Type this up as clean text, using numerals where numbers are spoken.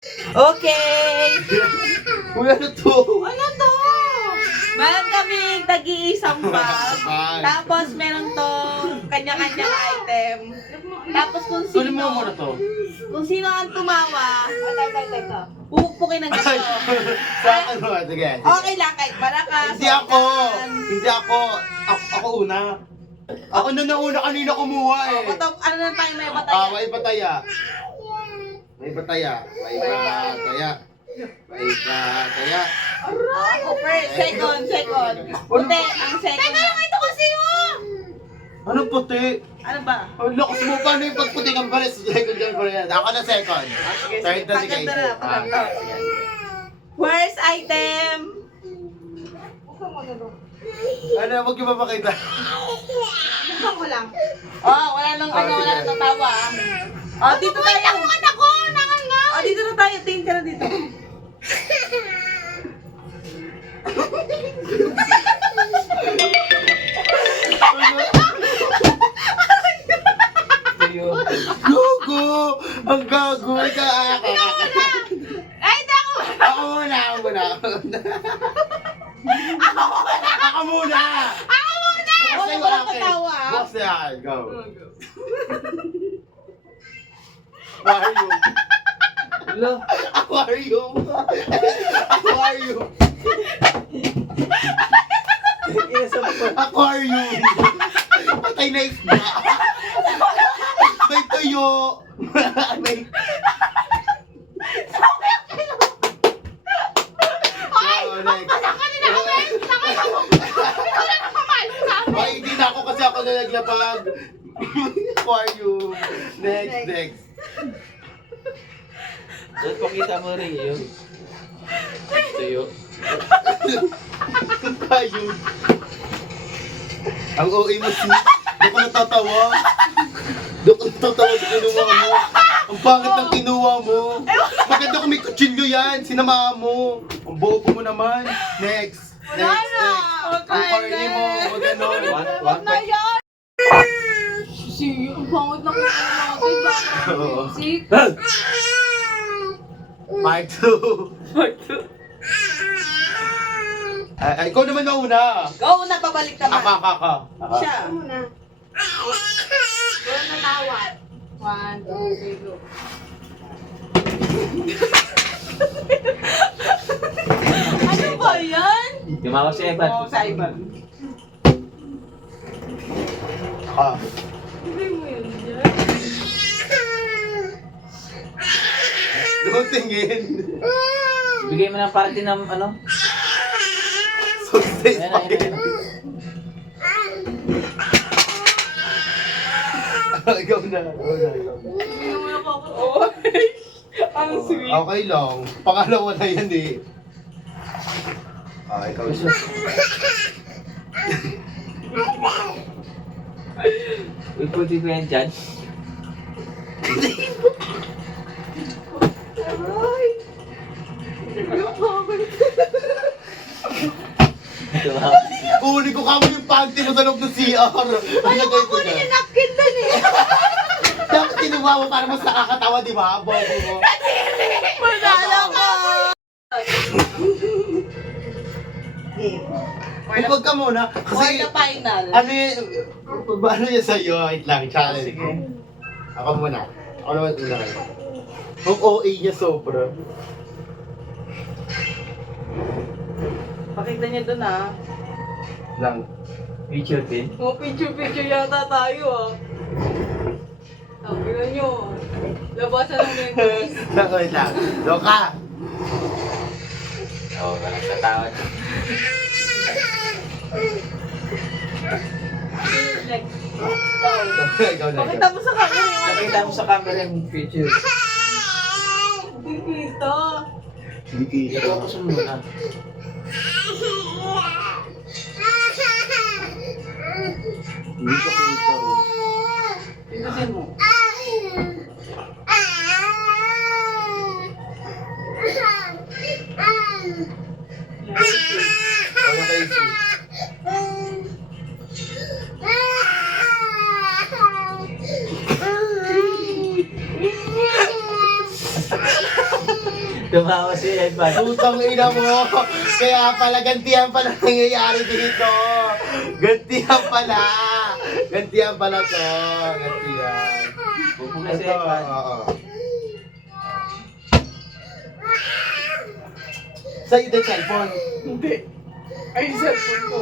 Okay! Uy, ano to? Ano to? Meron kaming tag-iisang bag. Tapos meron tong kanya-kanyang item. Tapos kung Kunin mo sino, muna to. kung sino ang tumawa, pupukpukin ng Ay, gusto. sa akin mo. Sige. Okay lang, kahit malakas. Hindi ako. huwag Hindi ako. Ako una. Ako na nauna kanina kumuha ka- eh. Bato, ano na tayo may bataya? May pataya. May pataya. May pataya. May pataya. Ako first, second. Puti, ang second. Teka lang, ito kasi yun! Ano puti? Ano ba? Ang lakas mo pa na yung pagputi kang pala. Second yan pala yan. Ako na second. Third na si Casey. Paganda na, paganda. First item. Ano, huwag yung mapakita. Buksan ko lang. Oh, wala nang ano, wala nang tawa. Oh, dito tayo. Anak ko, nakanga. Oh, dito na tayo. Tingin ka na dito. Gago! Ang gago! Ikaw, Ay, hindi ako. Ako muna! Ako muna! Ako na pala katawa. Boss na yan. Go. Aquarium. Hello? Aquarium. Aquarium. Aquarium. Patay na isda. May tuyo. May... Ay, magpasa ka nila ako. Ay, hindi na ako kasi ako nalaglapag. Aquarium. Next. Ba't pakita mo rin yun? Tuyo. Aquarium. Ang OA mo si... Doon ka natatawa. Doon ka natatawa sa kinuha mo. Ang pangit ng kinuha mo. Maganda kung may kutsilyo yan. Sinamahan mo. Ang bobo mo naman. Next. Ang corny mo. Huwag ganon. One point. yan. Si, ang bangot na kung ano natin. Oo. Si, Part 2. Ikaw naman na una. go na, pabalik ka ba? Ako. Siya. Muna. Go na tawa. 1, 2, 3, go. Ano ba yan? Tumawa si Evan. Oo, sa iba. Hindi mo yun dyan. Doon tingin. Bigay mo ng party ng ano? Sausage Ayan, spaghetti. Ikaw na. Hindi naman ako. Oo. Ang sweet. Okay lang. Pangalawa na yan eh. Ikaw na. Uy, pwede ba yan dyan? Aray. Tumawa. Uli ko kamo yung panty mo sa loob ng CR. Ano ko kunin yung napkin doon eh? Dapat kinuha mo para mas nakakatawa, di ba? Bobo mo. Manalo ko! Huwag ka muna. For Kasi, the final. ano yun, ano yun sa'yo? Wait lang, challenge. Sige. Ako muna. Ako naman una kayo. Ang OA niya sobra. Pakita niya doon ah. Lang. Picture pin. Mga picture yata tayo ah. Sabi na nyo. Labasan ng memories. Wait lang. Doon ka. Oo, walang tatawad. Next. Ikaw na. Pakita mo sa kanya yung ano. Nakita mo sa camera yung picture. Hindi kita. Hindi kita. Ikaw ko muna. Hindi ka kita. Pindutin mo. Ano kayo si? Tumawa si Evan. Putang ina mo. Kaya pala, gantihan pala nangyayari dito. Gantihan pala. Gantihan pala to. Gantihan. Pupuga si Ito, Evan. oo. Sa'yo din cellphone. Hindi. Ay, cellphone ko.